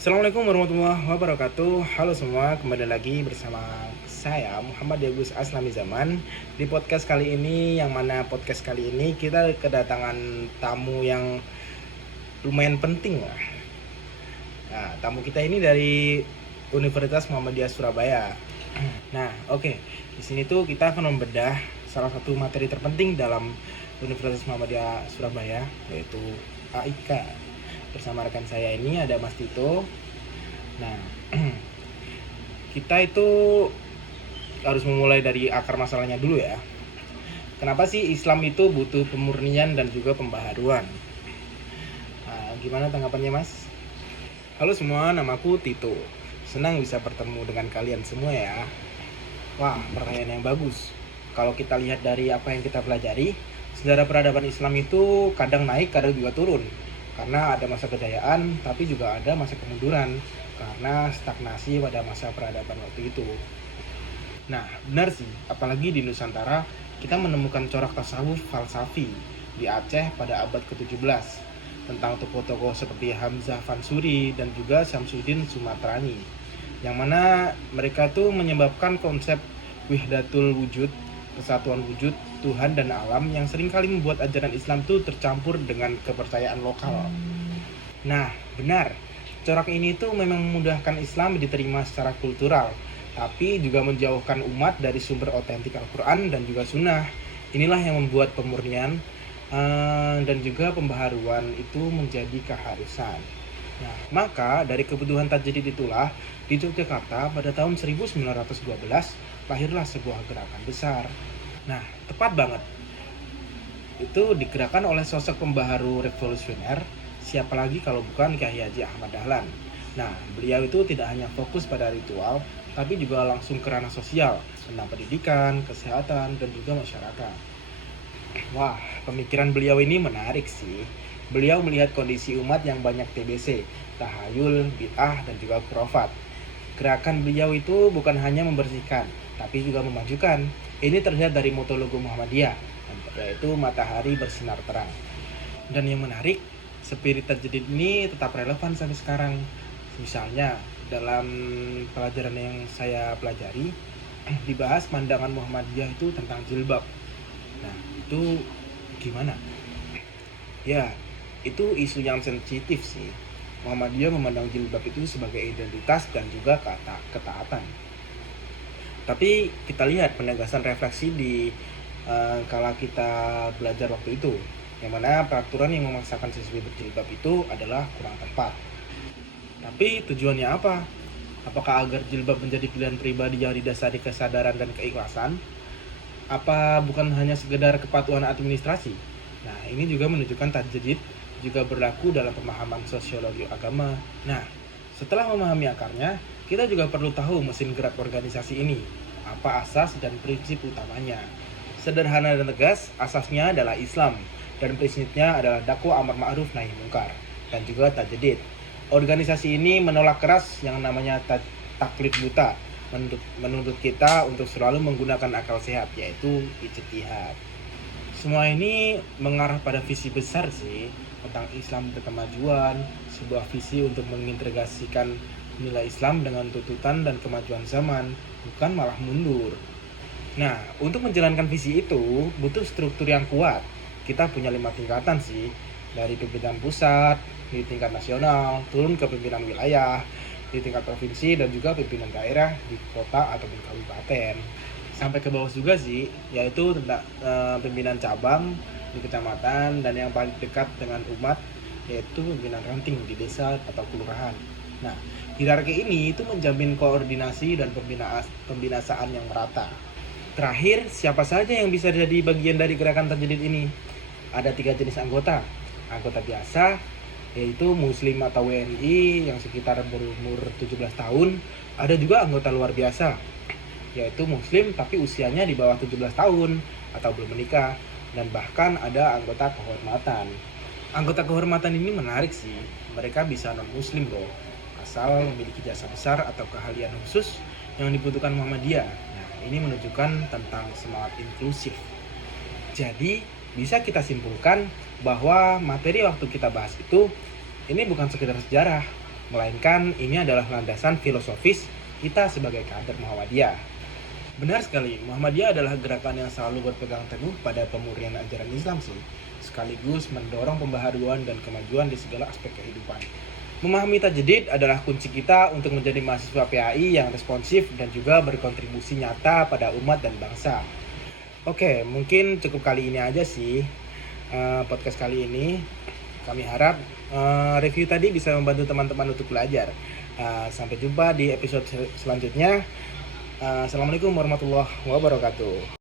Assalamualaikum warahmatullahi wabarakatuh. Halo semua, kembali lagi bersama saya Muhammad Yagus Aslami Zaman di podcast kali ini, yang mana podcast kali ini kita kedatangan tamu yang lumayan penting lah. Nah, tamu kita ini dari Universitas Muhammadiyah Surabaya. Nah, oke. Di sini tuh kita akan membedah salah satu materi terpenting dalam Universitas Muhammadiyah Surabaya, yaitu AIK. Bersama rekan saya ini ada Mas Tito. Nah, kita itu harus memulai dari akar masalahnya dulu ya. Kenapa sih Islam itu butuh pemurnian dan juga pembaharuan? Nah, gimana tanggapannya Mas? Halo semua, namaku Tito. Senang bisa bertemu dengan kalian semua ya. Wah, pertanyaan yang bagus. Kalau kita lihat dari apa yang kita pelajari, sejarah peradaban Islam itu kadang naik, kadang juga turun. Karena ada masa kejayaan, tapi juga ada masa kemunduran karena stagnasi pada masa peradaban waktu itu. Nah, benar sih, apalagi di Nusantara kita menemukan corak tasawuf falsafi di Aceh pada abad ke-17 tentang tokoh-tokoh seperti Hamzah Fansuri dan juga Syamsuddin Sumatrani, yang mana mereka tuh menyebabkan konsep wihdatul wujud, kesatuan wujud Tuhan dan alam, yang seringkali membuat ajaran Islam itu tercampur dengan kepercayaan lokal. Nah, benar, corak ini tuh memang memudahkan Islam diterima secara kultural, tapi juga menjauhkan umat dari sumber otentik Al-Quran dan juga Sunnah. Inilah yang membuat pemurnian dan juga pembaharuan itu menjadi keharusan. Nah, maka dari kebutuhan tajdid itulah di Yogyakarta pada tahun 1912 lahirlah sebuah gerakan besar. Nah, tepat banget. Itu digerakkan oleh sosok pembaharu revolusioner, siapa lagi kalau bukan Kyai Haji Ahmad Dahlan. Nah, beliau itu tidak hanya fokus pada ritual, tapi juga langsung ke ranah sosial, tentang pendidikan, kesehatan, dan juga masyarakat. Wah, pemikiran beliau ini menarik sih. Beliau melihat kondisi umat yang banyak TBC, tahayul, bid'ah, dan juga khurafat. Gerakan beliau itu bukan hanya membersihkan, tapi juga memajukan. Ini terlihat dari moto logo Muhammadiyah, yaitu matahari bersinar terang. Dan yang menarik, spirit tajdid ini tetap relevan sampai sekarang. Misalnya, dalam pelajaran yang saya pelajari, dibahas pandangan Muhammadiyah itu tentang jilbab. Nah, itu gimana? Ya, itu isu yang sensitif sih. Muhammadiyah memandang jilbab itu sebagai identitas dan juga ketaatan. Tapi kita lihat penegasan refleksi di kala kita belajar waktu itu, yang mana peraturan yang memaksakan siswi berjilbab itu adalah kurang tepat. Tapi tujuannya apa? Apakah agar jilbab menjadi pilihan pribadi yang didasari kesadaran dan keikhlasan? Apa bukan hanya sekedar kepatuhan administrasi? Nah, ini juga menunjukkan tajdid juga berlaku dalam pemahaman sosiologi agama. Nah, setelah memahami akarnya, kita juga perlu tahu mesin gerak organisasi ini, apa asas dan prinsip utamanya. Sederhana dan tegas, asasnya adalah Islam, dan prinsipnya adalah dakwah amar ma'ruf nahi mungkar, dan juga tajdid. Organisasi ini menolak keras yang namanya taklid buta, menuntut kita untuk selalu menggunakan akal sehat, yaitu ijtihad. Semua ini mengarah pada visi besar sih, tentang Islam berkemajuan, sebuah visi untuk mengintegrasikan nilai Islam dengan tuntutan dan kemajuan zaman, bukan malah mundur. Nah, untuk menjalankan visi itu butuh struktur yang kuat. Kita punya 5 tingkatan sih, dari pimpinan pusat, di tingkat nasional, turun ke pimpinan wilayah, di tingkat provinsi, dan juga pimpinan daerah di kota atau di kabupaten. Sampai ke bawah juga sih, yaitu tentang pimpinan cabang di kecamatan, dan yang paling dekat dengan umat yaitu pimpinan ranting di desa atau kelurahan. Nah, hierarki ini itu menjamin koordinasi dan pembinasaan yang merata. Terakhir, siapa saja yang bisa jadi bagian dari gerakan tajdid ini? Ada 3 jenis anggota. Anggota biasa, yaitu muslim atau WNI yang sekitar berumur 17 tahun. Ada juga anggota luar biasa, yaitu muslim tapi usianya di bawah 17 tahun atau belum menikah. Dan bahkan ada anggota kehormatan. Anggota kehormatan ini menarik sih. Mereka bisa non-muslim loh, asal memiliki jasa besar atau keahlian khusus yang dibutuhkan Muhammadiyah. Nah, ini menunjukkan tentang semangat inklusif. Jadi, bisa kita simpulkan bahwa materi waktu kita bahas itu ini bukan sekedar sejarah, melainkan ini adalah landasan filosofis kita sebagai kader Muhammadiyah. Benar sekali, Muhammadiyah adalah gerakan yang selalu berpegang teguh pada pemurnian ajaran Islam sih, sekaligus mendorong pembaharuan dan kemajuan di segala aspek kehidupan. Memahami tajdid adalah kunci kita untuk menjadi mahasiswa PAI yang responsif dan juga berkontribusi nyata pada umat dan bangsa. Oke, mungkin cukup kali ini aja sih podcast kali ini. Kami harap review tadi bisa membantu teman-teman untuk belajar. Sampai jumpa di episode selanjutnya. Assalamualaikum warahmatullahi wabarakatuh.